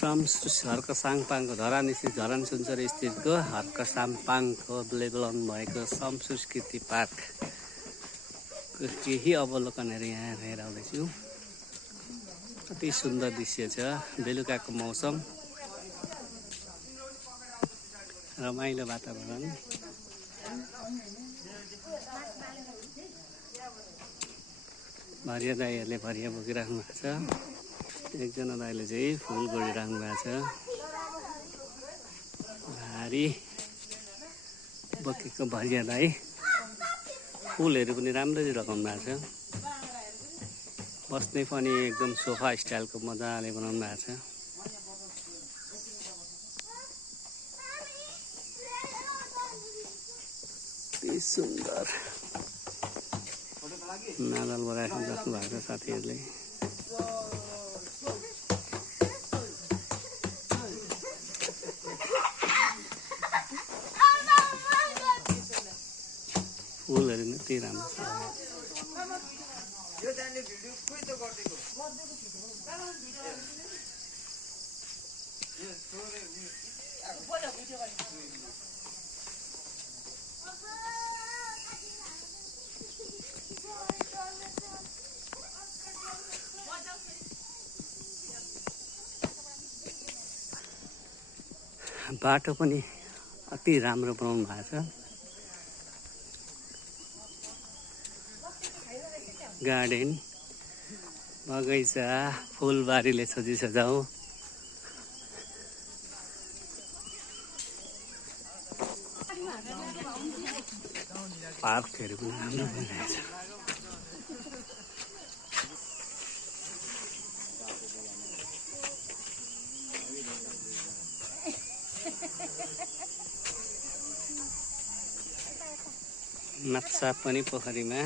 हर्क साङपाङको धरान स्थित धरान सुनसरी स्थितको हर्क साङपाङले बोलाउनु भएको संस्कृति पार्कको केही अवलोकनहरू यहाँ हेरेर आउँदैछु। अति सुन्दर दृश्य छ। बेलुकाको मौसम, रमाइलो वातावरण। भरिया दाईहरूले भरिया बोकिराख्नु भएको छ। एकजना दाईले चाहिँ फुल गोडिराख्नु भएको छ। भारी बोकेको भरिया दाई फुलहरू पनि राम्ररी लगाउनु भएको छ। बस्ने पनि एकदम सोफा स्टाइलको मजाले बनाउनु भएको छ। अति सुन्दर नादल बजाइराख्नु बस्नु भएको छ साथीहरूले। फुलहरू नै त्यही राम्रो छ। बाटो पनि अति राम्रो बनाउनु भएको छ। गार्डन, बगैँचा, फुलबारीले सजाऊ। पार्कहरू पनि राम्रो बनिरहेछ। नक्सा पनि पोखरीमा।